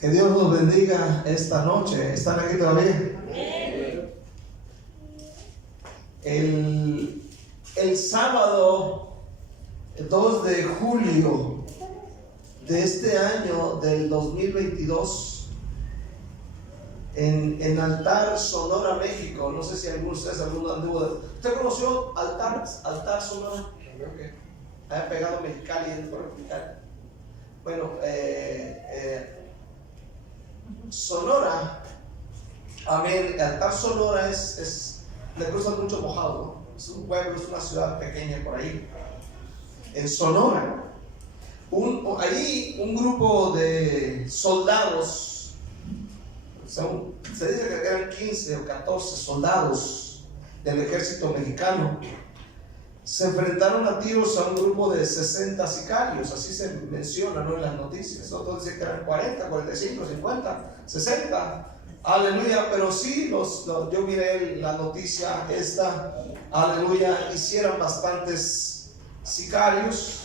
Que Dios nos bendiga esta noche. ¿Están aquí todavía? El sábado 2 de julio de este año del 2022 en Altar, Sonora, México. No sé si alguno de ustedes anduvo. ¿Usted conoció Altar Sonora? Había pegado Mexicali, bueno, Sonora, amén. Altar Sonora le cruzan mucho mojado, ¿no? Es un pueblo, es una ciudad pequeña por ahí, en Sonora. Allí un grupo de soldados, se dice que eran 15 o 14 soldados del ejército mexicano, se enfrentaron a tiros a un grupo de 60 sicarios, así se menciona, ¿no?, en las noticias. Otros dicen que eran 40, 45, 50, 60. Aleluya, pero sí, yo miré la noticia esta, aleluya, hicieron bastantes sicarios,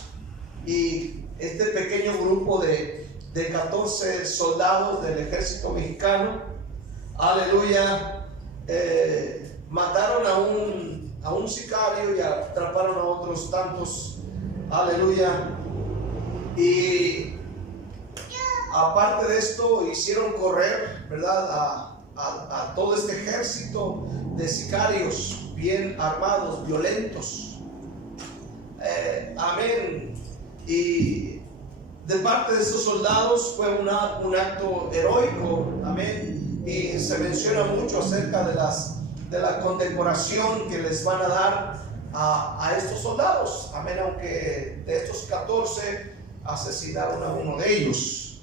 y este pequeño grupo de 14 soldados del ejército mexicano, aleluya, mataron a un sicario y atraparon a otros tantos, aleluya, y aparte de esto hicieron correr, ¿verdad?, a todo este ejército de sicarios bien armados, violentos, amén. Y de parte de estos soldados fue un acto heroico, amén, y se menciona mucho acerca de la condecoración que les van a dar a estos soldados, amén, aunque de estos 14 asesinaron a uno de ellos.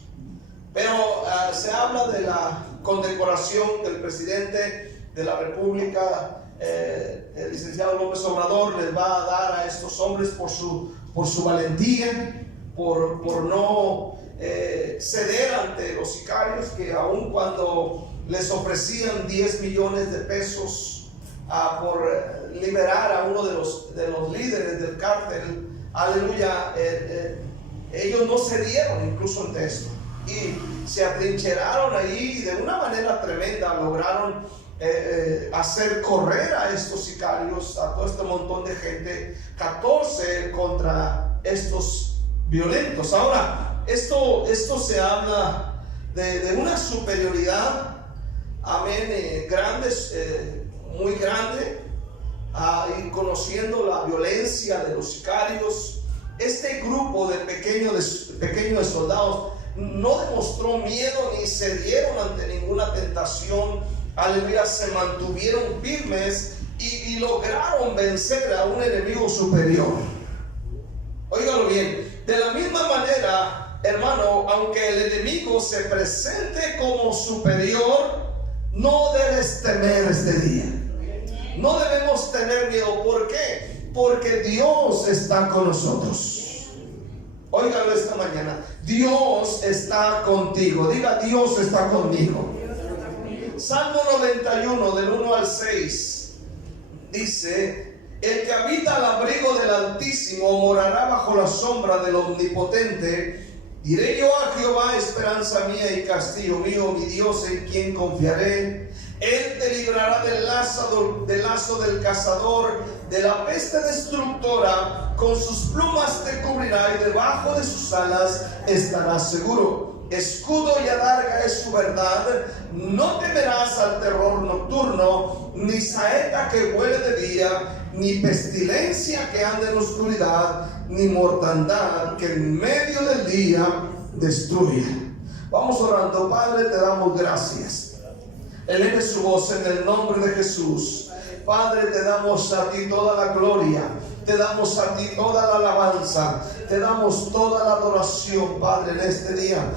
Pero se habla de la condecoración del presidente de la República, el licenciado López Obrador, les va a dar a estos hombres por su valentía, por no ceder ante los sicarios, que aun cuando les ofrecían 10 millones de pesos por liberar a uno de los líderes del cártel, aleluya, ellos no cedieron incluso ante esto, y se atrincheraron ahí, y de una manera tremenda lograron hacer correr a estos sicarios, a todo este montón de gente, 14 contra estos violentos. Ahora, esto se habla de una superioridad, amén, muy grande, y conociendo la violencia de los sicarios, este grupo de pequeños soldados no demostró miedo ni cedieron ante ninguna tentación, aleluya, se mantuvieron firmes y lograron vencer a un enemigo superior. Óigalo bien, de la misma manera, hermano, aunque el enemigo se presente como superior, no debes temer este día. No debemos tener miedo. ¿Por qué? Porque Dios está con nosotros. Óigalo esta mañana, Dios está contigo. Diga: Dios está conmigo. Salmo 91 del 1 al 6 dice: el que habita al abrigo del Altísimo morará bajo la sombra del Omnipotente. Diré yo a Jehová, esperanza mía y castillo mío, mi Dios en quien confiaré. Él te librará del lazo del cazador, de la peste destructora. Con sus plumas te cubrirá y debajo de sus alas estarás seguro. Escudo y adarga es su verdad. No temerás al terror nocturno, ni saeta que vuele de día, ni pestilencia que ande en oscuridad, ni mortandad que en medio del día destruya. Vamos orando. Padre, te damos gracias. Eleve su voz en el nombre de Jesús. Padre, te damos a ti toda la gloria, te damos a ti toda la alabanza, te damos toda la adoración, Padre, en este día.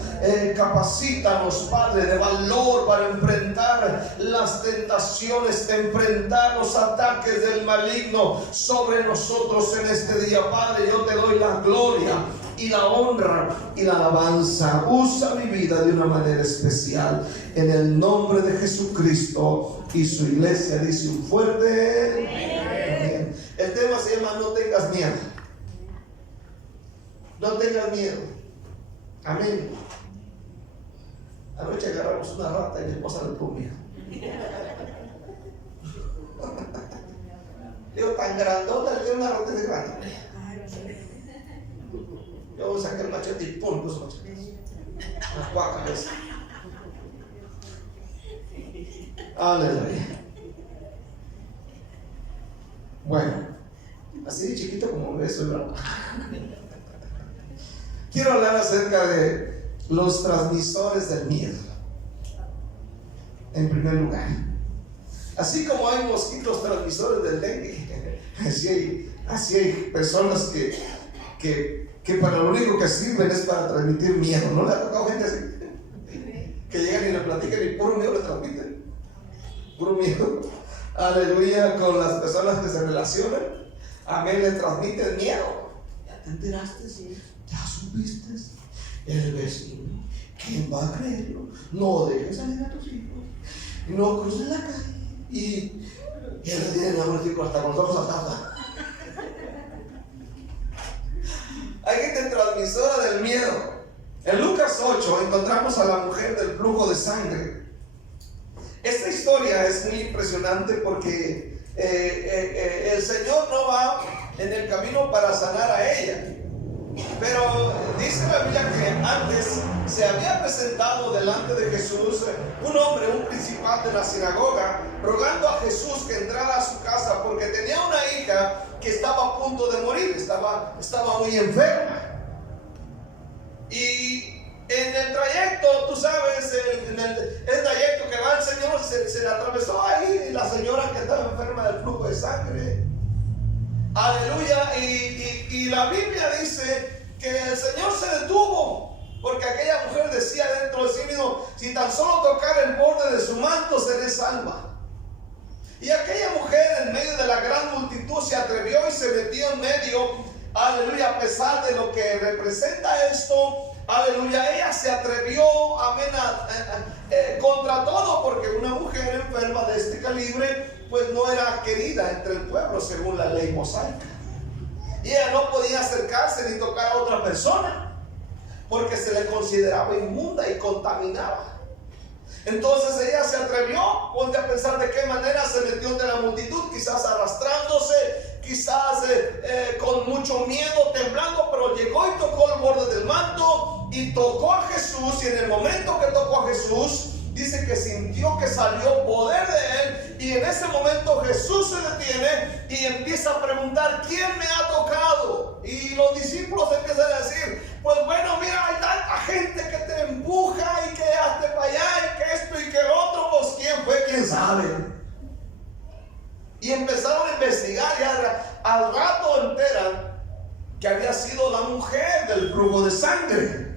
Capacítanos, Padre, de valor para enfrentar las tentaciones, de enfrentar los ataques del maligno sobre nosotros en este día. Padre, yo te doy la gloria y la honra y la alabanza. Usa mi vida de una manera especial, en el nombre de Jesucristo. Y su iglesia dice un fuerte amén. El tema se llama: no tengas miedo. No tengas miedo. Amén. Anoche agarramos una rata y mi esposa le tuvo miedo. Digo, tan grandota, le dio una rata de grande. Yo saqué el machete y pum, puso machete. Las cuatro veces. Aleluya. Bueno, así de chiquito como ves, soy bravo. Quiero hablar acerca de los transmisores del miedo. En primer lugar, así como hay mosquitos transmisores del dengue, así hay personas que para lo único que sirven es para transmitir miedo. ¿No le ha tocado gente así? Que llegan y le platican y puro miedo le transmiten. Puro miedo. Aleluya, con las personas que se relacionan. Amén, le transmiten miedo. ¿Ya te enteraste? ¿Ya supiste? El vecino, ¿quién va a creerlo? No dejes salir a tus hijos. No cruces la calle. Y él tiene la muerte hasta con los ojos atados. Hay gente transmisora del miedo. En Lucas 8 encontramos a la mujer del flujo de sangre. Esta historia es muy impresionante porque el Señor no va en el camino para sanar a ella. Pero dice la Biblia que antes se había presentado delante de Jesús un hombre, un principal de la sinagoga, rogando a Jesús que entrara a su casa porque tenía una hija que estaba a punto de morir, estaba muy enferma. Y en el trayecto, tú sabes, en el trayecto que va el Señor, se le atravesó ahí la señora que estaba enferma del flujo de sangre. Aleluya. Y la Biblia dice que el Señor se detuvo porque aquella mujer decía dentro de sí mismo: si tan solo tocar el borde de su manto seré salva. Y aquella mujer en medio de la gran multitud se atrevió y se metió en medio. Aleluya. A pesar de lo que representa esto, aleluya, ella se atrevió, amén, contra todo, porque una mujer enferma de este calibre pues no era querida entre el pueblo según la ley mosaica. Y ella no podía acercarse ni tocar a otra persona porque se le consideraba inmunda y contaminaba. Entonces ella se atrevió. Ponte a pensar de qué manera se metió entre la multitud, quizás arrastrándose, quizás con mucho miedo, temblando, pero llegó y tocó el borde del manto y tocó a Jesús. Y en el momento que tocó a Jesús, dice que sintió que salió poder de él. Y en ese momento Jesús se detiene y empieza a preguntar: ¿quién me ha tocado? Y los discípulos empiezan a decir: pues bueno, mira, hay tanta gente que te empuja y que hazte para allá y que esto y que el otro. Pues ¿quién fue? ¿Quién sabe? Y empezaron a investigar y al rato enteran que había sido la mujer del flujo de sangre.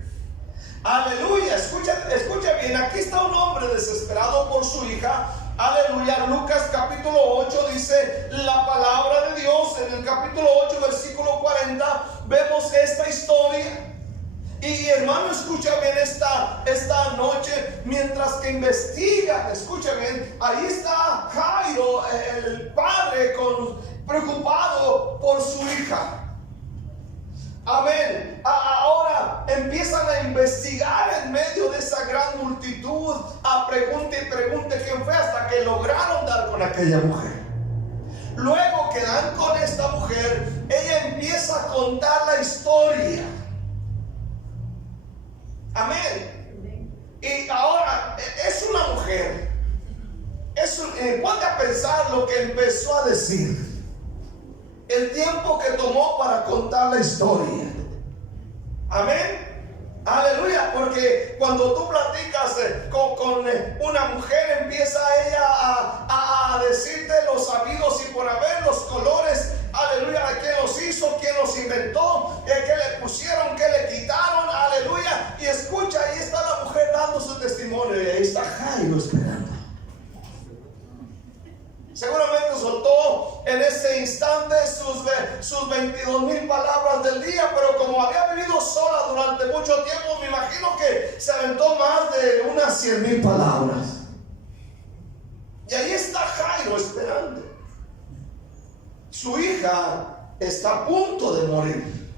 Aleluya. Escucha bien, aquí está un hombre desesperado por su hija. Aleluya. Lucas capítulo 8 dice la palabra de Dios. En el capítulo 8 versículo 40 vemos esta historia. Y hermano, escucha bien, esta noche, mientras que investiga, escucha bien, ahí está Jairo, el padre, preocupado por su hija. Amén. Ahora empiezan a investigar en medio de esa gran multitud, a pregunte y pregunte quién fue, hasta que lograron dar con aquella mujer. Luego que dan con esta mujer, ella empieza a contar la historia. Amén. Y ahora es una mujer. Ponte a pensar lo que empezó a decir. El tiempo que tomó para contar la historia. Amén. Aleluya. Porque cuando tú platicas con una mujer, empieza ella a decirte los habidos y por haber, los colores. Aleluya. ¿Quién los hizo? ¿Quién los inventó? ¿Qué le pusieron? ¿Qué le quitaron? Aleluya. Y escucha, ahí está la mujer dando su testimonio. Y ahí está Jairo esperando. Seguramente soltó en ese instante sus 22,000 palabras del día, pero como había vivido sola durante mucho tiempo, me imagino que se aventó más de unas 100,000 palabras. Y ahí está Jairo esperando. Su hija está a punto de morir.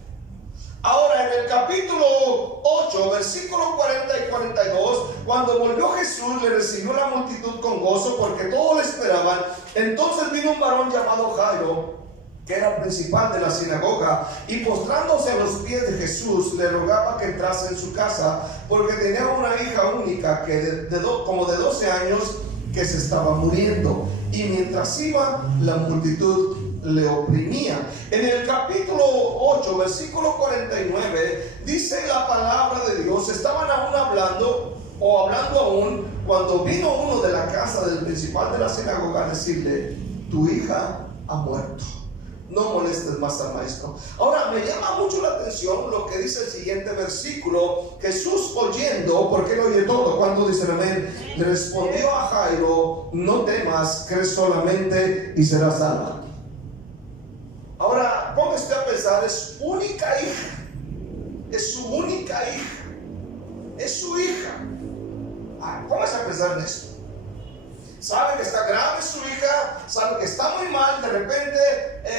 Ahora en el capítulo 8, versículos 40 y 42, cuando volvió Jesús, le recibió la multitud con gozo porque todos le esperaban. Entonces vino un varón llamado Jairo, que era el principal de la sinagoga, y postrándose a los pies de Jesús, le rogaba que entrase en su casa, porque tenía una hija única que como de 12 años que se estaba muriendo, y mientras iba, la multitud le oprimía. En el capítulo 8, versículo 49, dice la palabra de Dios: estaban aún hablando aún, cuando vino uno de la casa del principal de la sinagoga a decirle: tu hija ha muerto, no molestes más al maestro. Ahora me llama mucho la atención lo que dice el siguiente versículo. Jesús, oyendo, porque él oye todo, ¿cuánto dicen amén? Le respondió a Jairo: no temas, cree solamente y serás salva. Ahora póngase a pensar, es única hija, es su única hija, es su hija. Póngase a pensar en esto. Sabe que está grave su hija, sabe que está muy mal. De repente,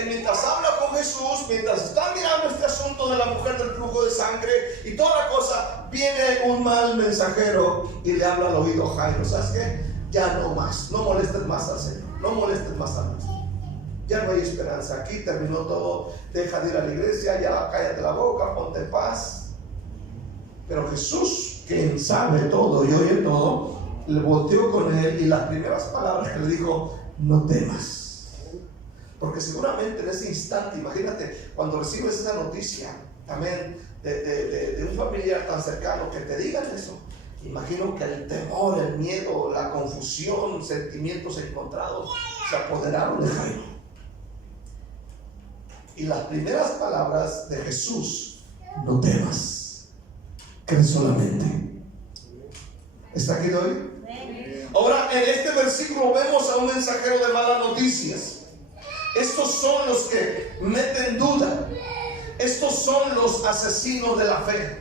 mientras habla con Jesús, mientras está mirando este asunto de la mujer del flujo de sangre y toda la cosa, viene un mal mensajero y le habla al oído a Jairo: ¿sabes qué? Ya no más, no molestes más al Señor, no molestes más al Maestro. Ya no hay esperanza, aquí terminó todo, deja de ir a la iglesia, ya cállate la boca, ponte en paz. Pero Jesús, quien sabe todo y oye todo, le volteó con él y las primeras palabras que le dijo: no temas. Porque seguramente en ese instante, imagínate, cuando recibes esa noticia, también de un familiar tan cercano que te digan eso, imagino que el temor, el miedo, la confusión, sentimientos encontrados se apoderaron de Jairo. Y las primeras palabras de Jesús: no temas, cree solamente. ¿Está aquí hoy? Ahora en este versículo vemos a un mensajero de malas noticias. Estos son los que meten duda. Estos son los asesinos de la fe.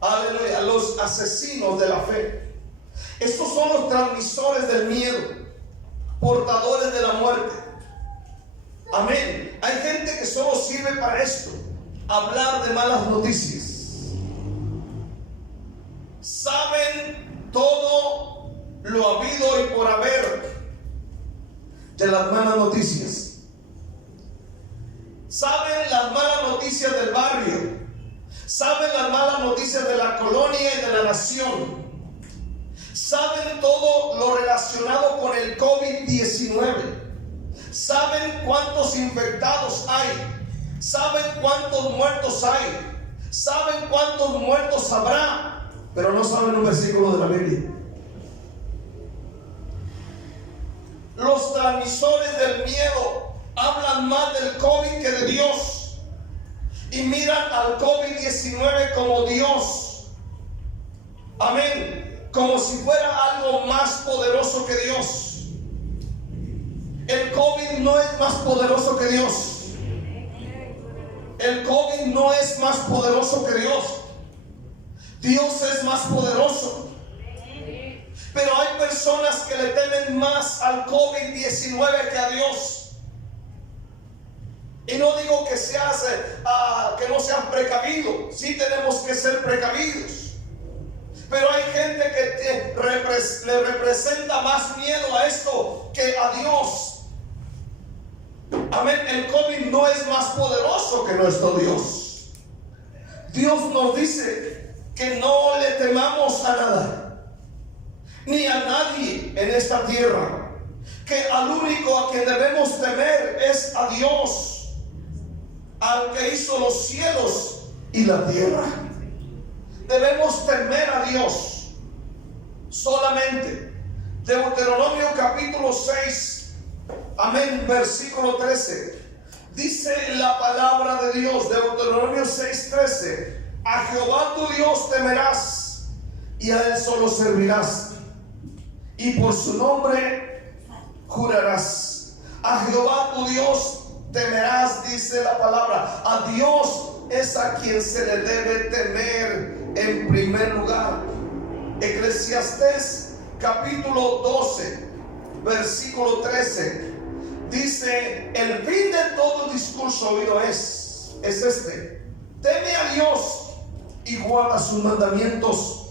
Aleluya, los asesinos de la fe. Estos son los transmisores del miedo, portadores de la muerte. Amén. Hay gente que solo sirve para esto: hablar de malas noticias. Saben todo lo habido y por haber de las malas noticias. Saben las malas noticias del barrio. Saben las malas noticias de la colonia y de la nación. Saben todo lo relacionado con el COVID-19. Saben cuántos infectados hay. Saben cuántos muertos hay. Saben cuántos muertos habrá. Pero no saben un versículo de la Biblia. Los transmisores del miedo hablan más del COVID que de Dios. Y miran al COVID-19 como Dios. Amén. Como si fuera algo más poderoso que Dios. El COVID no es más poderoso que Dios. El COVID no es más poderoso que Dios. Dios es más poderoso. Pero hay personas que le temen más al COVID-19 que a Dios. Y no digo que que no sean precavidos. Sí tenemos que ser precavidos. Pero hay gente que le representa más miedo a esto que a Dios. Amén. El COVID no es más poderoso que nuestro Dios. Dios nos dice que no le temamos a nada, ni a nadie en esta tierra. Que al único a quien debemos temer es a Dios, al que hizo los cielos y la tierra. Debemos temer a Dios solamente. Deuteronomio capítulo 6, amén, versículo 13. Dice la palabra de Dios, Deuteronomio 6:13: a Jehová tu Dios temerás y a él solo servirás, y por su nombre jurarás. A Jehová tu Dios temerás, dice la palabra. A Dios es a quien se le debe temer en primer lugar. Eclesiastés capítulo 12, versículo 13 dice: el fin de todo discurso oído es este: Teme a Dios y guarda sus mandamientos,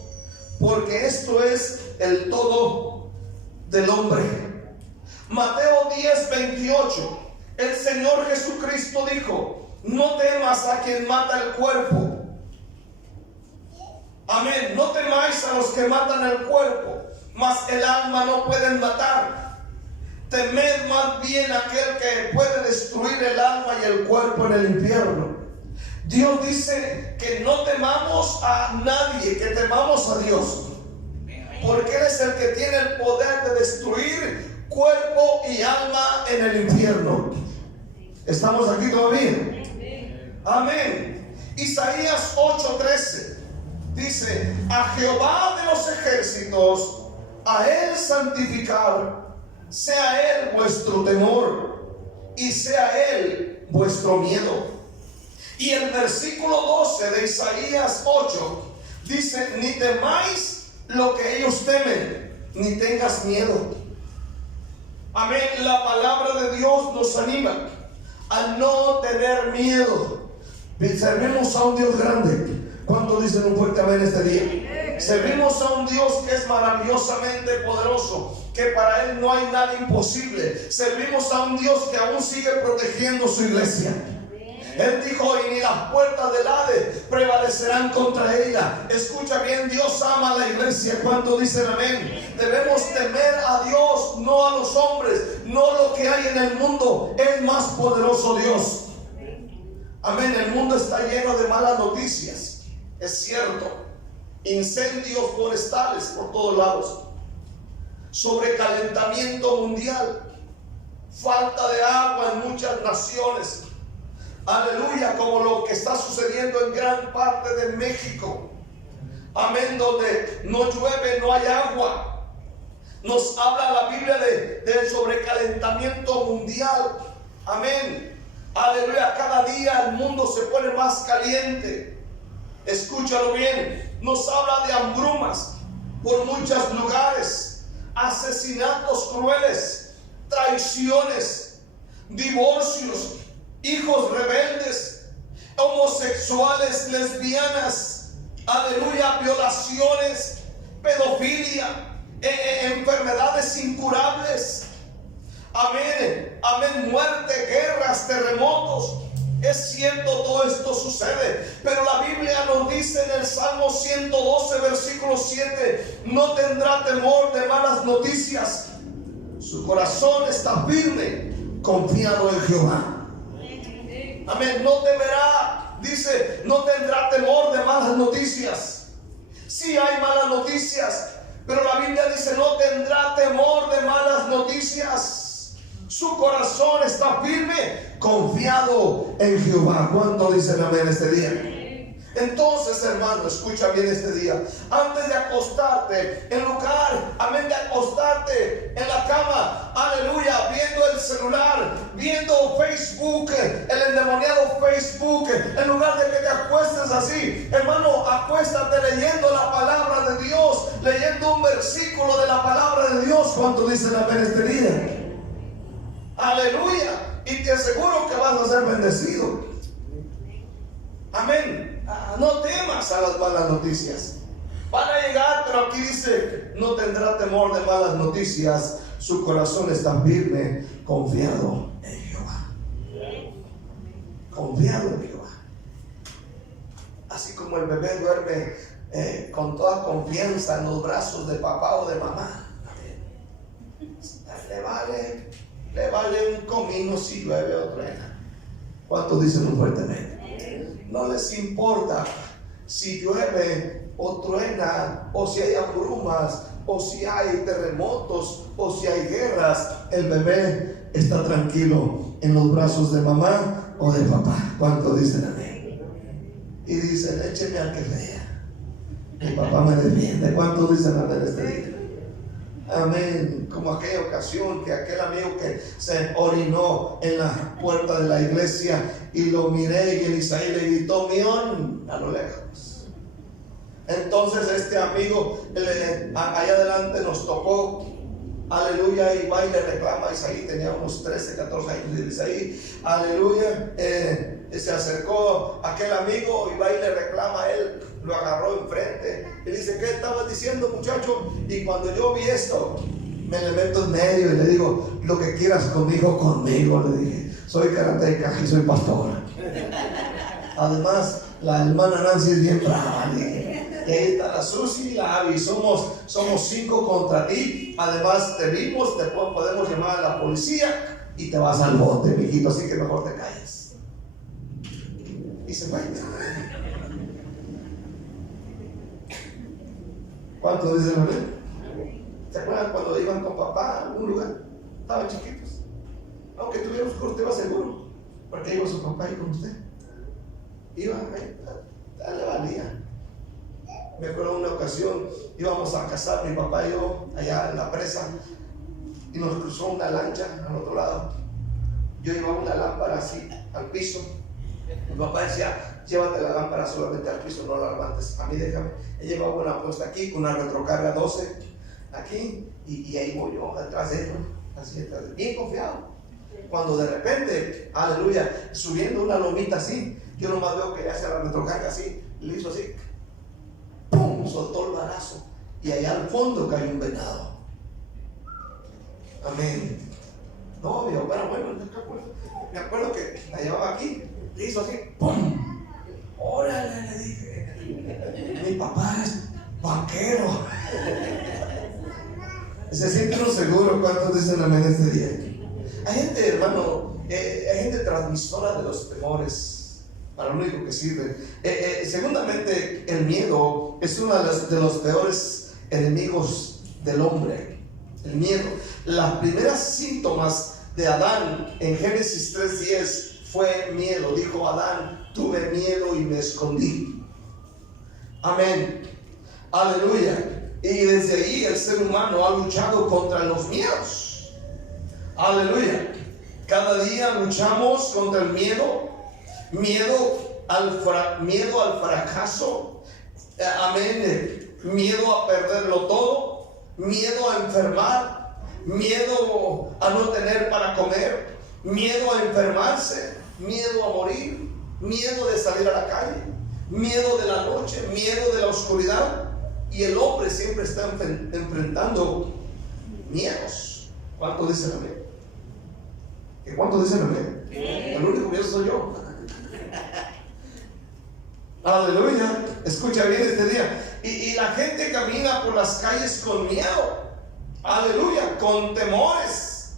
porque esto es el todo del hombre. Mateo 10:28. El Señor Jesucristo dijo: no temas a quien mata el cuerpo. Amén. No temáis a los que matan el cuerpo, mas el alma no pueden matar. Temed más bien aquel que puede destruir el alma y el cuerpo en el infierno. Dios dice que no temamos a nadie, que temamos a Dios, porque Él es el que tiene el poder de destruir cuerpo y alma en el infierno. ¿Estamos aquí todavía? Amén. Isaías 8:13 dice: a Jehová de los ejércitos, a Él santificar, sea Él vuestro temor y sea Él vuestro miedo. Y el versículo 12 de Isaías 8 dice: ni temáis lo que ellos temen, ni tengas miedo. Amén. La palabra de Dios nos anima a no tener miedo. Servimos a un Dios grande. ¿Cuántos dicen un fuerte amén este día? Servimos a un Dios que es maravillosamente poderoso, que para Él no hay nada imposible. Servimos a un Dios que aún sigue protegiendo su iglesia. Él dijo: y ni las puertas del Hades prevalecerán contra ella. Escucha bien, Dios ama a la iglesia. ¿Cuántos dicen amén? Debemos temer a Dios, no a los hombres, no lo que hay en el mundo. Es más poderoso Dios. Amén. El mundo está lleno de malas noticias. Es cierto. Incendios forestales por todos lados, sobrecalentamiento mundial, falta de agua en muchas naciones. Aleluya, como lo que está sucediendo en gran parte de México. Amén, donde no llueve, no hay agua. Nos habla la Biblia del sobrecalentamiento mundial. Amén. Aleluya, cada día el mundo se pone más caliente. Escúchalo bien. Nos habla de hambrunas por muchos lugares, asesinatos crueles, traiciones, divorcios, hijos rebeldes, homosexuales, lesbianas, aleluya, violaciones, pedofilia, enfermedades incurables, amén, amén, muerte, guerras, terremotos. Es cierto, todo esto sucede, pero la Biblia nos dice en el Salmo 112, versículo 7: no tendrá temor de malas noticias. Su corazón está firme, confiado en Jehová. Amén. No temerá, dice, no tendrá temor de malas noticias. Sí hay malas noticias, pero la Biblia dice: no tendrá temor de malas noticias. Su corazón está firme, confiado en Jehová. ¿Cuánto dicen amén este día? Entonces, hermano, escucha bien este día. Antes de acostarte, en lugar, amén, de acostarte en la cama, aleluya, viendo el celular, viendo Facebook, el endemoniado Facebook, en lugar de que te acuestes así, hermano, acuéstate leyendo la palabra de Dios, leyendo un versículo de la palabra de Dios. ¿Cuánto dicen amén este día? Aleluya. Y te aseguro que vas a ser bendecido. Amén. No temas a las malas noticias. Van a llegar, pero aquí dice: no tendrá temor de malas noticias. Su corazón está firme, confiado en Jehová. Confiado en Jehová. Así como el bebé duerme con toda confianza en los brazos de papá o de mamá. Amén. Le vale un comino si llueve o truena. ¿Cuántos dicen un fuerte amén? No les importa si llueve o truena, o si hay hambrunas, o si hay terremotos, o si hay guerras. El bebé está tranquilo en los brazos de mamá o de papá. ¿Cuántos dicen amén? Y dicen: écheme al que vea, mi papá me defiende. ¿Cuántos dicen amén este día? Amén. Como aquella ocasión que aquel amigo que se orinó en la puerta de la iglesia, y lo miré y Isaí le gritó: mión, a lo lejos. Entonces este amigo allá adelante nos tocó, aleluya, y va y le reclama a Isaí. Tenía unos 13, 14 años, y Isaí, aleluya, se acercó aquel amigo y va y le reclama a él, lo agarró enfrente y le dice: ¿qué estabas diciendo, muchacho? Y cuando yo vi esto, me le meto en medio y le digo: lo que quieras conmigo, le dije. Soy karateca y soy pastor. Además, la hermana Nancy es bien brava, le dije. Y ahí está la Susi y la Abby. Somos 5 contra ti. Además, te vimos, después podemos llamar a la policía y te vas al bote, mijito, así que mejor te calles. Y se fue. ¿Cuántos dicen amén? ¿Se acuerdan cuando iban con papá a algún lugar? Estaban chiquitos. Aunque tuviera oscuro, usted iba seguro, porque iba su papá ahí con usted. Iba, le valía. Me acuerdo una ocasión, íbamos a cazar mi papá y yo allá en la presa, y nos cruzó una lancha al otro lado. Yo llevaba una lámpara así al piso. Mi papá decía: llévate la lámpara solamente al piso, no la levantes. A mí déjame. Él llevaba una puesta aquí, con una retrocarga 12 aquí, y ahí voy yo detrás de él, así detrás, bien confiado. Cuando de repente, aleluya, subiendo una lomita así, yo nomás veo que le hace la retrocarga así, le hizo así, ¡pum!, soltó el balazo, y allá al fondo cayó un venado. Amén. No, bueno, me acuerdo que la llevaba aquí, le hizo así, ¡pum! ¡Órale!, le dije. Mi papá es vaquero. Se siente uno seguro. ¿Cuántos dicen amén este día? Hay gente, hermano, hay gente transmisora de los temores, para lo único que sirve. Segundamente, el miedo es uno de los peores enemigos del hombre. El miedo. Las primeras síntomas de Adán en Génesis 3:10 fue miedo. Dijo Adán: tuve miedo y me escondí. Amén. Aleluya. Y desde ahí el ser humano ha luchado contra los miedos. Aleluya. Cada día luchamos contra el miedo. Miedo al fracaso. Amén. Miedo a perderlo todo. Miedo a enfermar. Miedo a no tener para comer. Miedo a enfermarse. Miedo a morir. Miedo de salir a la calle. Miedo de la noche. Miedo de la oscuridad. Y el hombre siempre está enfrentando miedos. ¿Cuántos dicen amén? ¿Cuántos dicen amén? El único miedo soy yo. Aleluya. Escucha bien este día. Y la gente camina por las calles con miedo. Aleluya. Con temores.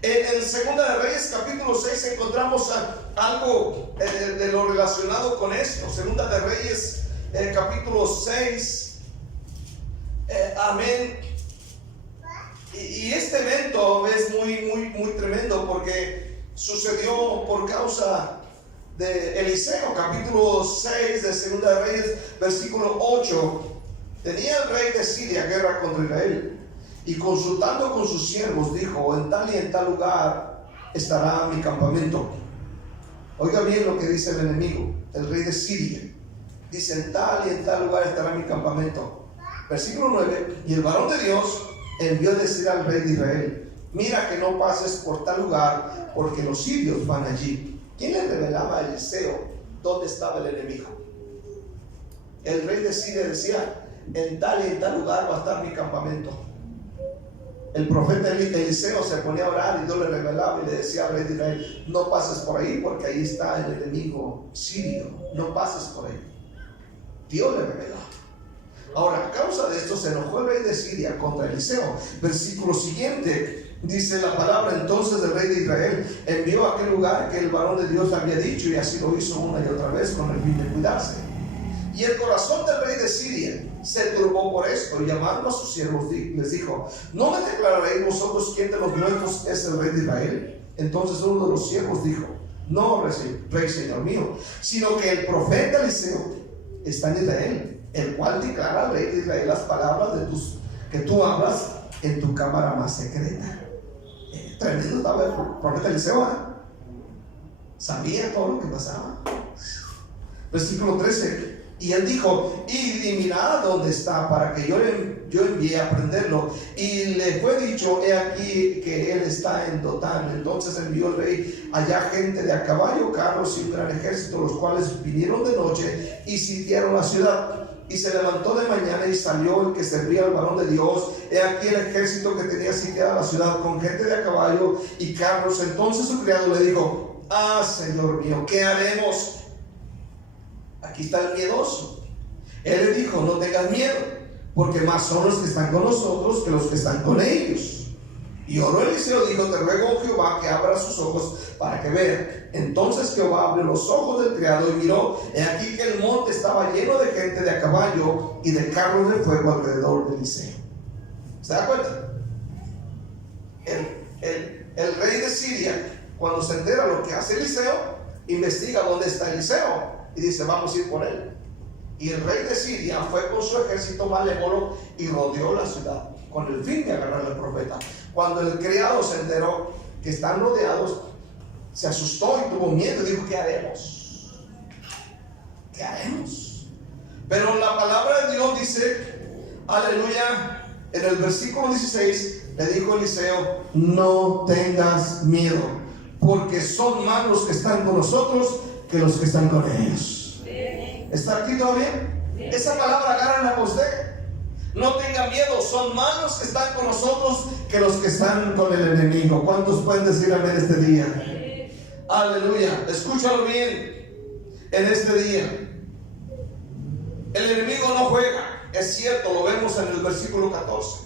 En Segunda de Reyes capítulo 6 encontramos algo de lo relacionado con esto. Segunda de Reyes capítulo 6. Amén. Y este evento es muy tremendo, porque sucedió por causa de Eliseo. Capítulo 6 de Segunda de Reyes, versículo 8. Tenía el rey de Siria guerra contra Israel, y consultando con sus siervos dijo: en tal y en tal lugar estará mi campamento. Oiga bien lo que dice el enemigo, el rey de Siria. Dice: en tal y en tal lugar estará mi campamento. Versículo 9. Y el varón de Dios envió a decir al rey de Israel: mira que no pases por tal lugar, porque los sirios van allí. ¿Quién le revelaba a Eliseo dónde estaba el enemigo? El rey de Siria decía: en tal y en tal lugar va a estar mi campamento. El profeta Eliseo se ponía a orar y Dios le revelaba y le decía al rey de Israel: no pases por ahí, porque ahí está el enemigo sirio. No pases por ahí. Dios le revelaba. Ahora, a causa de esto se enojó el rey de Siria contra Eliseo. Versículo siguiente, dice la palabra: entonces el rey de Israel envió a aquel lugar que el varón de Dios había dicho, y así lo hizo una y otra vez con el fin de cuidarse. Y el corazón del rey de Siria se turbó por esto, y llamando a sus siervos les dijo: ¿no me declararéis vosotros quién de los nuestros es el rey de Israel? Entonces uno de los siervos dijo: no, rey señor mío, sino que el profeta Eliseo está en Israel, el cual declara al rey de Israel las palabras que tú hablas en tu cámara más secreta. Tremendo estaba el profeta Eliseo, ¿eh? Sabía todo lo que pasaba. Versículo 13. Y él dijo, y mirad dónde está, para que yo envíe a prenderlo. Y le fue dicho, he aquí que él está en Dotán. Entonces envió el rey allá gente de a caballo, carros y un gran ejército, los cuales vinieron de noche y sitiaron la ciudad. Y se levantó de mañana y salió el que servía al varón de Dios. He aquí el ejército que tenía sitiada la ciudad con gente de a caballo y carros. Entonces su criado le dijo, Señor mío, ¿qué haremos? Aquí está el miedoso. Él le dijo, no tengas miedo, porque más son los que están con nosotros que los que están con ellos. Y oró Eliseo, dijo, te ruego, Jehová, que abra sus ojos para que vean. Entonces Jehová abrió los ojos del criado y miró, he aquí que el monte estaba lleno de gente de a caballo y de carros de fuego alrededor de Eliseo. ¿Se da cuenta? El rey de Siria, cuando se entera lo que hace Eliseo, investiga dónde está Eliseo y dice, vamos a ir por él. Y el rey de Siria fue con su ejército malévolo y rodeó la ciudad con el fin de agarrar al profeta. Cuando el criado se enteró que están rodeados, se asustó y tuvo miedo y dijo, ¿qué haremos? ¿Qué haremos? Pero la palabra de Dios dice, aleluya, en el versículo 16 le dijo Eliseo, no tengas miedo, porque son más los que están con nosotros que los que están con ellos. ¿Está aquí todavía? Esa palabra agárrenla por usted. No tengan miedo, son más los que están con nosotros que los que están con el enemigo. ¿Cuántos pueden decir amén este día? Aleluya, escúchalo bien. En este día el enemigo no juega, es cierto, lo vemos en el versículo 14.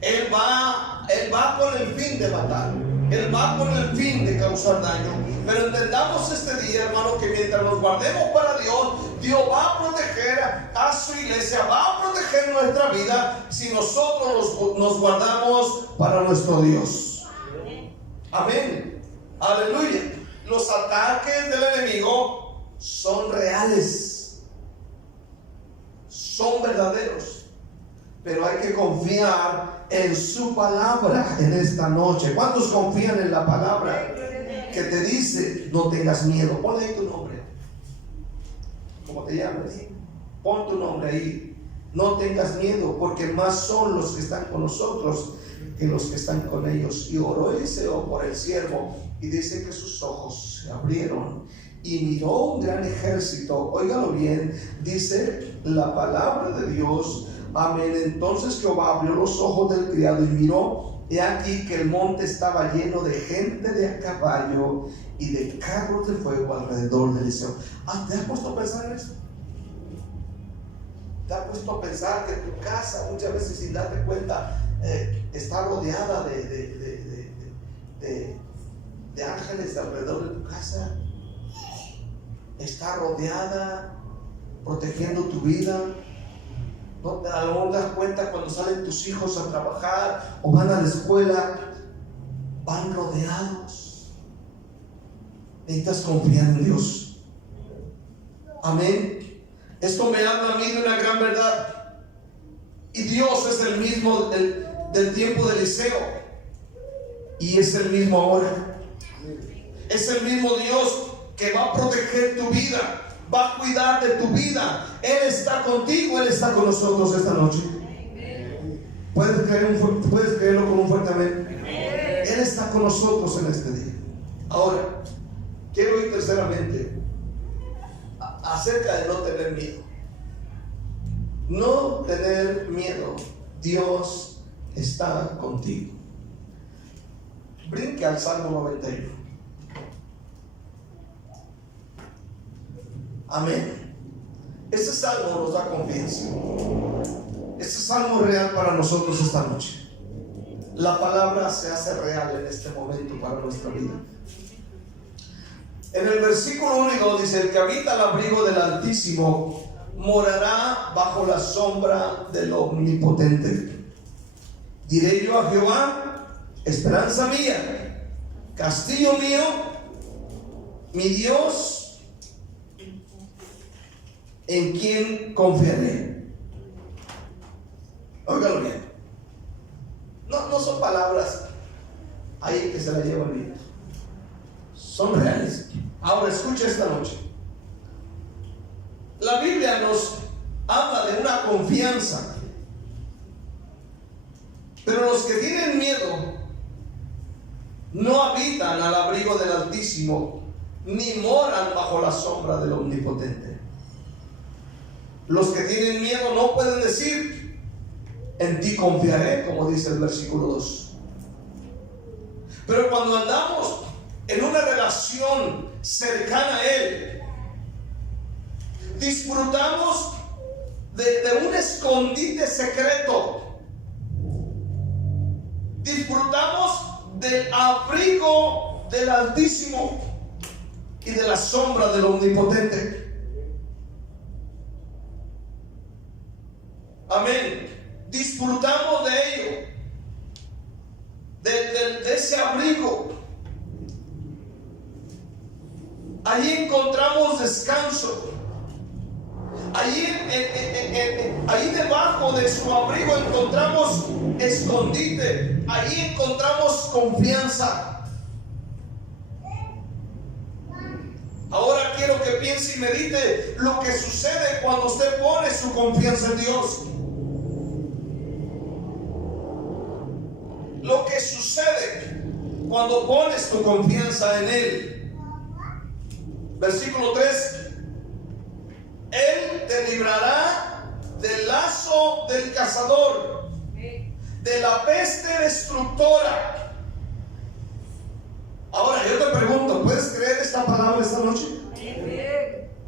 Él va con el fin de matar, él va con el fin de causar daño. Pero entendamos este día, hermano, que mientras nos guardemos para Dios, Dios va a proteger a su iglesia, va a proteger nuestra vida si nosotros nos guardamos para nuestro Dios. Amén. Aleluya. Los ataques del enemigo son reales, son verdaderos, pero hay que confiar en su palabra en esta noche. ¿Cuántos confían en la palabra que te dice, no tengas miedo? Ponle ahí tu nombre. ¿Cómo te llamas? Pon tu nombre ahí. No tengas miedo, porque más son los que están con nosotros que los que están con ellos. Y oró Eliseo por el siervo, y dice que sus ojos se abrieron y miró un gran ejército. Óigalo bien, dice la palabra de Dios. Amén. Entonces Jehová abrió los ojos del criado y miró, he aquí que el monte estaba lleno de gente de a caballo y de carros de fuego alrededor de Eliseo. ¿Te has puesto a pensar en esto? ¿Te has puesto a pensar que tu casa muchas veces sin darte cuenta está rodeada de ángeles alrededor de tu casa? Está rodeada, protegiendo tu vida. ¿No te das cuenta cuando salen tus hijos a trabajar o van a la escuela? Van rodeados. Necesitas confiar en Dios. Amén. Esto me habla a mí de una gran verdad. Y Dios es el mismo del tiempo de Eliseo, y es el mismo ahora. Es el mismo Dios que va a proteger tu vida, va a cuidar de tu vida. Él está contigo, Él está con nosotros esta noche. ¿Puedes creerlo con un fuerte amén? Él está con nosotros en este día. Ahora, quiero ir terceramente acerca de no tener miedo. No tener miedo. Dios está contigo. Brinque al Salmo 91. Amén. Este salmo nos da confianza. Este salmo es real para nosotros esta noche. La palabra se hace real en este momento para nuestra vida. En el versículo 1 y 2 dice: el que habita al abrigo del Altísimo morará bajo la sombra del Omnipotente. Diré yo a Jehová, esperanza mía, castillo mío, mi Dios, en quien confiaré. Óigalo bien. No son palabras ahí que se la lleva el viento. Son reales. Ahora escucha esta noche. La Biblia Biblia nos habla de una confianza. Pero los que tienen miedo no habitan al abrigo del Altísimo, ni moran bajo la sombra del Omnipotente. Los que tienen miedo no pueden decir: en ti confiaré, como dice el versículo 2. Pero cuando andamos en una relación cercana a Él, disfrutamos de un escondite secreto. Disfrutamos del abrigo del Altísimo y de la sombra del Omnipotente. Amén. Disfrutamos de ello, de ese abrigo. Allí encontramos descanso. Allí debajo de su abrigo encontramos escondite. Allí encontramos confianza. Ahora quiero que piense y medite lo que sucede cuando usted pone su confianza en Dios. Lo que sucede cuando pones tu confianza en Él. Versículo 3. Él te librará del lazo del cazador, de la peste destructora. Ahora yo te pregunto, ¿puedes creer esta palabra esta noche?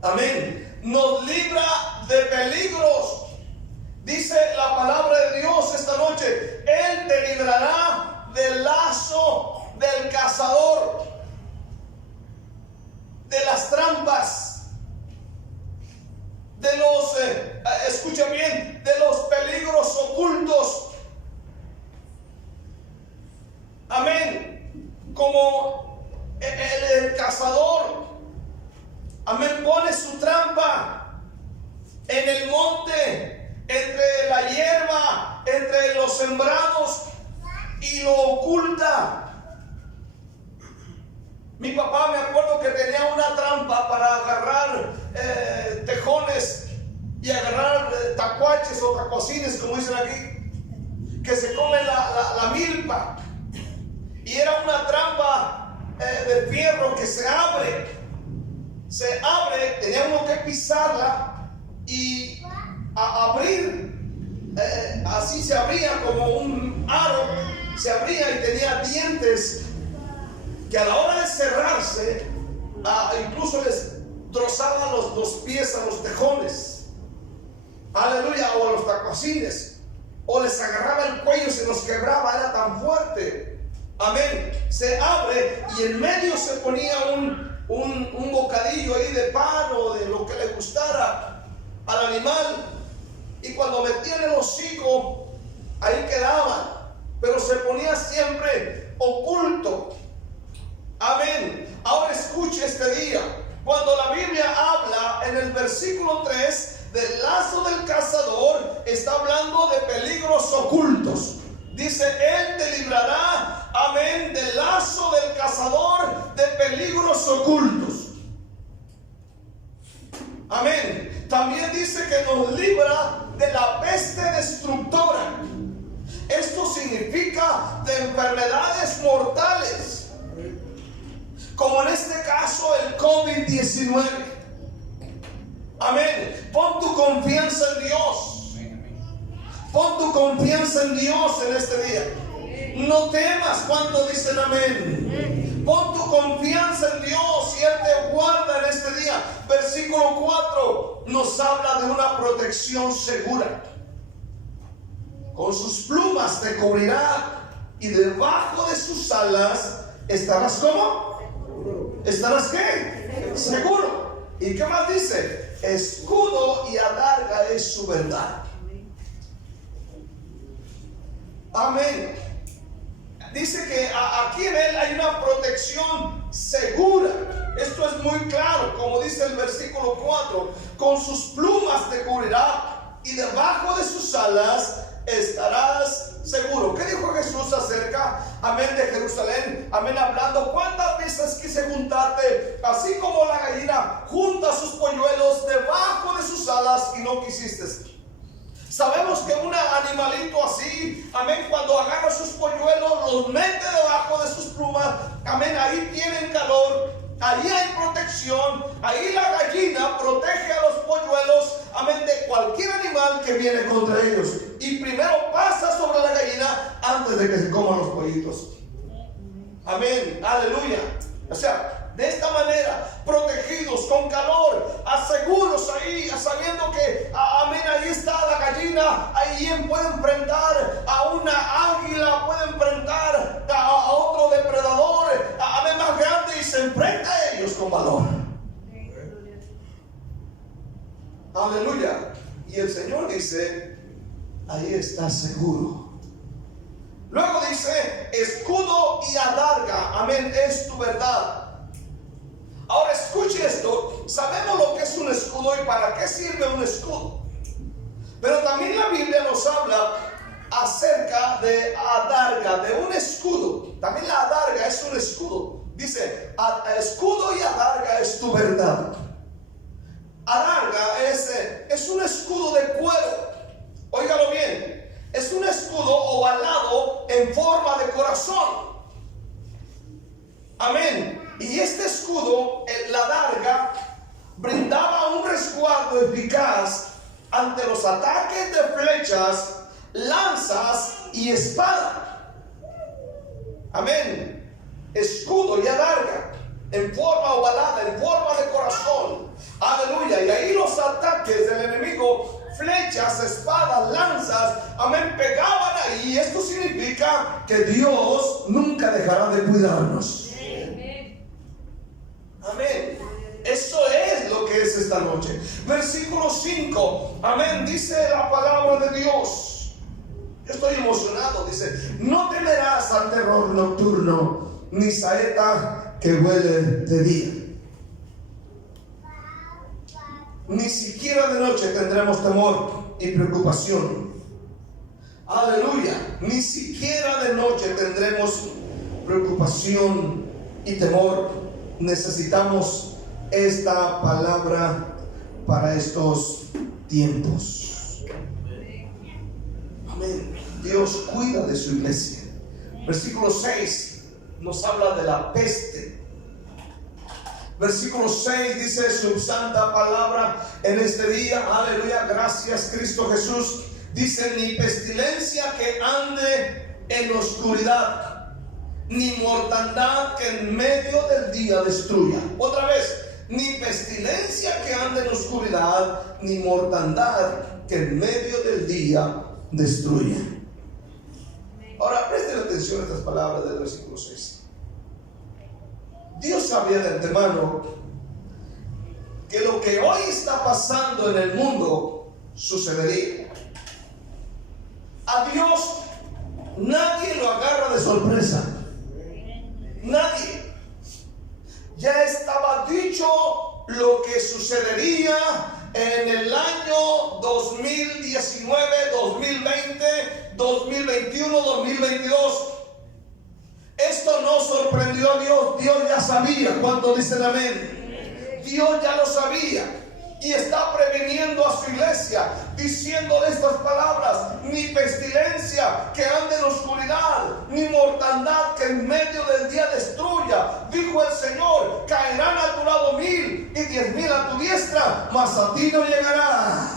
Amén. Nos libra de peligros. Dice la palabra de Dios esta noche: Él te librará del lazo del cazador, de las trampas, de los, escucha bien, de los peligros ocultos. Amén. Como el cazador, amén, pone su trampa en el monte, entre la hierba, entre los sembrados, y lo oculta. Mi papá, me acuerdo que tenía una trampa para agarrar tejones y agarrar tacuaches o tacuacines, como dicen aquí, que se comen la milpa. Y era una trampa de fierro que se abre, tenía uno que pisarla y abrir, así se abría como un aro, se abría y tenía dientes que a la hora de cerrarse, incluso les trozaban los pies a los tejones, aleluya, o a los tacuacines, o les agarraba el cuello y se los quebraba, era tan fuerte. Amén. Se abre y en medio se ponía un bocadillo ahí de pan o de lo que le gustara al animal, y cuando metían el hocico ahí quedaban, pero se ponía siempre oculto. Amén. Ahora escuche este día, cuando la Biblia habla en el versículo 3 del lazo del cazador, está hablando de peligros ocultos. Dice: Él te librará, amén, del lazo del cazador, de peligros ocultos. Amén. También dice que nos libra de la peste destructora. Esto significa de enfermedades mortales, como en este caso el COVID-19. Amén. Pon tu confianza en Dios. Pon tu confianza en Dios en este día. No temas cuando dicen amén. Pon tu confianza en Dios y Él te guarda en este día. Versículo 4 nos habla de una protección segura. Con sus plumas te cubrirá y debajo de sus alas estarás ¿cómo? ¿Estarás qué? Seguro. ¿Y qué más dice? Escudo y adarga es su verdad. Amén. Dice que aquí en Él hay una protección segura. Esto es muy claro, como dice el versículo 4. Con sus plumas te cubrirá y debajo de sus alas estarás seguro. ¿Qué dijo Jesús acerca, amén, de Jerusalén? Amén, hablando: ¿cuántas veces quise juntarte, así como la gallina junta sus polluelos debajo de sus alas, no quisiste. Sabemos que un animalito así, amén, cuando agarra sus polluelos, los mete debajo de sus plumas, amén, ahí tienen calor, ahí hay protección, ahí la gallina protege a los polluelos, amén, de cualquier animal que viene contra ellos. Y primero pasa sobre la gallina antes de que se coman los pollitos. Amén, aleluya. O sea, de esta manera, protegidos, con calor, seguros ahí, sabiendo que, amén, ahí está la gallina, ahí puede enfrentar a una águila, puede enfrentar a otro depredador, amén, más grande, y se enfrenta a ellos con valor. Aleluya. Y el Señor dice, ahí está seguro. Luego dice, escudo y adarga, amén, es tu verdad. Ahora escuche esto, sabemos lo que es un escudo y para qué sirve un escudo. Pero también la Biblia nos habla acerca de adarga, de un escudo. También la adarga es un escudo. Dice, escudo y adarga es tu verdad. Adarga es un escudo de cuero. Óigalo bien, es un escudo ovalado en forma de corazón. Amén. Y este escudo, la adarga, brindaba un resguardo eficaz ante los ataques de flechas, lanzas y espada. Amén. Escudo y adarga en forma ovalada, en forma de corazón. Aleluya. Y ahí los ataques del enemigo, flechas, espadas, lanzas, amén, pegaban ahí. Esto significa que Dios nunca dejará de cuidarnos. Amén. Eso es lo que es esta noche. Versículo 5. Amén. Dice la palabra de Dios. Yo estoy emocionado. Dice, no temerás al terror nocturno, ni saeta que huele de día. Ni siquiera de noche tendremos temor y preocupación. Aleluya. Ni siquiera de noche tendremos preocupación y temor. Necesitamos esta palabra para estos tiempos. Amén. Dios cuida de su iglesia. Versículo 6 nos habla de la peste. Versículo 6 dice su santa palabra en este día. Aleluya, gracias Cristo Jesús. Dice, ni pestilencia que ande en oscuridad, ni mortandad que en medio del día destruya. Otra vez, ni pestilencia que ande en oscuridad, ni mortandad que en medio del día destruya. Ahora presten atención a estas palabras del versículo 6. Dios sabía de antemano que lo que hoy está pasando en el mundo sucedería. A Dios nadie lo agarra de sorpresa. Nadie. Ya estaba dicho lo que sucedería en el año 2019, 2020, 2021, 2022. Esto no sorprendió a Dios. Dios ya sabía. ¿Cuántos dicen amén? Dios ya lo sabía. Y está previniendo a su iglesia, diciéndole estas palabras: ni pestilencia que ande en oscuridad, ni mortandad que en medio del día destruya. Dijo el Señor: caerán a tu lado 1000 y 10,000 a tu diestra, mas a ti no llegará.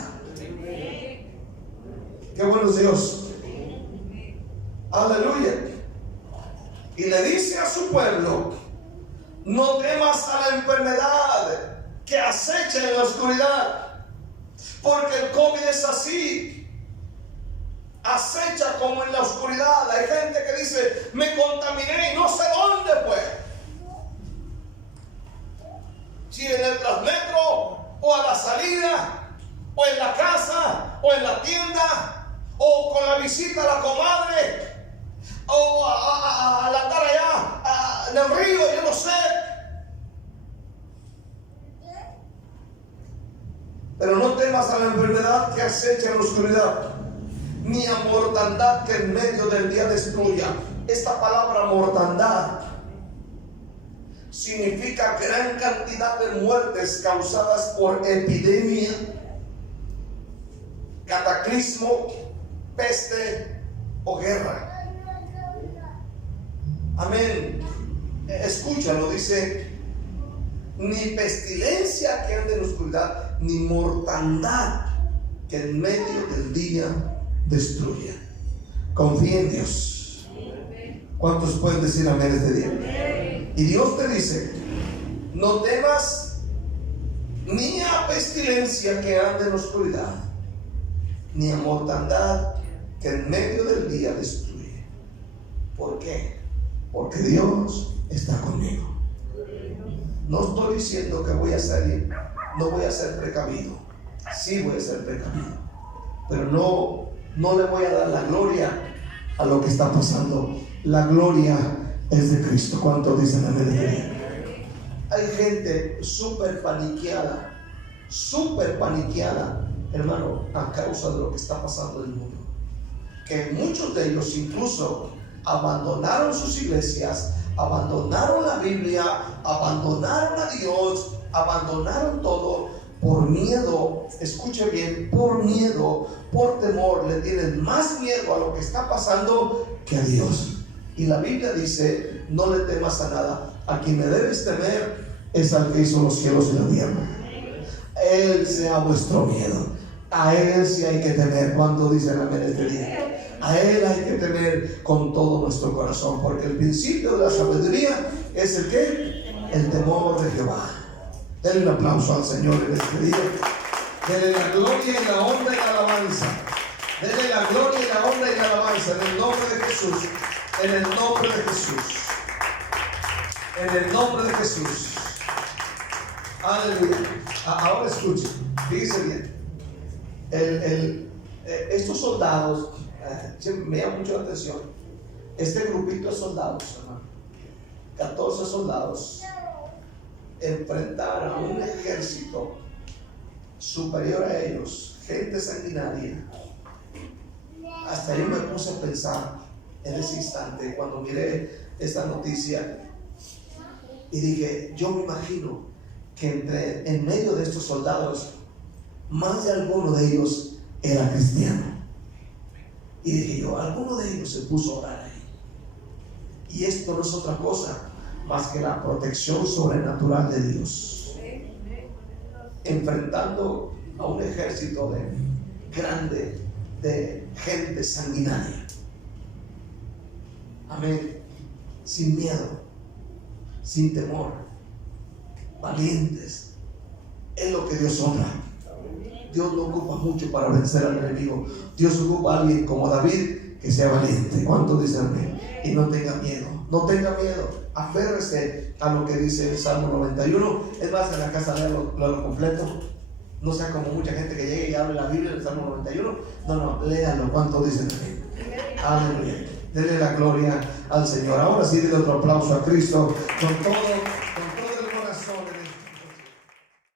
Qué bueno es Dios. Aleluya. Y le dice a su pueblo: no temas a la enfermedad que acecha en la oscuridad, porque el COVID es así, acecha como en la oscuridad. Hay gente que dice: me contaminé y no sé dónde fue, si en el Transmetro, o a la salida, o en la casa, o en la tienda, o con la visita a la comadre, o al andar allá en el río, yo no sé. Pero no temas a la enfermedad que acecha en la oscuridad, ni a mortandad que en medio del día destruya. Esta palabra mortandad significa gran cantidad de muertes causadas por epidemia, cataclismo, peste o guerra. Amén. Escúchalo, dice, ni pestilencia que ande en oscuridad, ni mortandad que en medio del día destruya. Confía en Dios. ¿Cuántos pueden decir amén este día? Y Dios te dice, no temas ni a pestilencia que ande en oscuridad, ni a mortandad que en medio del día destruye. ¿Por qué? Porque Dios está conmigo. No estoy diciendo que voy a salir, no voy a ser precavido. Sí voy a ser precavido, pero no le voy a dar la gloria a lo que está pasando. La gloria es de Cristo. ¿Cuántos dicen amén? Hay gente súper paniqueada, hermano, a causa de lo que está pasando en el mundo. Que muchos de ellos incluso abandonaron sus iglesias, abandonaron la Biblia, abandonaron a Dios, abandonaron todo por miedo. Escuche bien, por miedo, por temor. Le tienen más miedo a lo que está pasando que a Dios. Y la Biblia dice, no le temas a nada. A quien le debes temer es al que hizo los cielos y la tierra. Él sea vuestro miedo. A Él sí hay que temer. ¿Cuánto dicen amén este día? A Él hay que temer con todo nuestro corazón, porque el principio de la sabiduría es el ¿qué? El temor de Jehová. Denle un aplauso al Señor en este día. Denle la gloria y la honra y la alabanza. Denle la gloria y la honra y la alabanza en el nombre de Jesús. En el nombre de Jesús. En el nombre de Jesús. Aleluya. Ahora escuchen, fíjense bien. Estos soldados, me llama mucho la atención. Este grupito de soldados, hermano, 14 soldados, enfrentaron a un ejército superior a ellos, gente sanguinaria. Hasta yo me puse a pensar en ese instante cuando miré esta noticia y dije, yo me imagino que en medio de estos soldados, más de alguno de ellos era cristiano. Y dije yo, alguno de ellos se puso a orar ahí. Y esto no es otra cosa más que la protección sobrenatural de Dios, enfrentando a un ejército grande de gente sanguinaria. Amén. Sin miedo, sin temor, valientes. Es lo que Dios honra. Dios no ocupa mucho para vencer al enemigo. Dios ocupa a alguien como David que sea valiente. ¿Cuántos dicen amén? Y no tenga miedo. No tenga miedo. Aférrese a lo que dice el Salmo 91. Es más, en la casa léalo completo. No sea como mucha gente que llegue y hable la Biblia del Salmo 91. No, léalo. ¿Cuántos dicen amén? Aleluya. Denle la gloria al Señor. Ahora sí, denle otro aplauso a Cristo con todo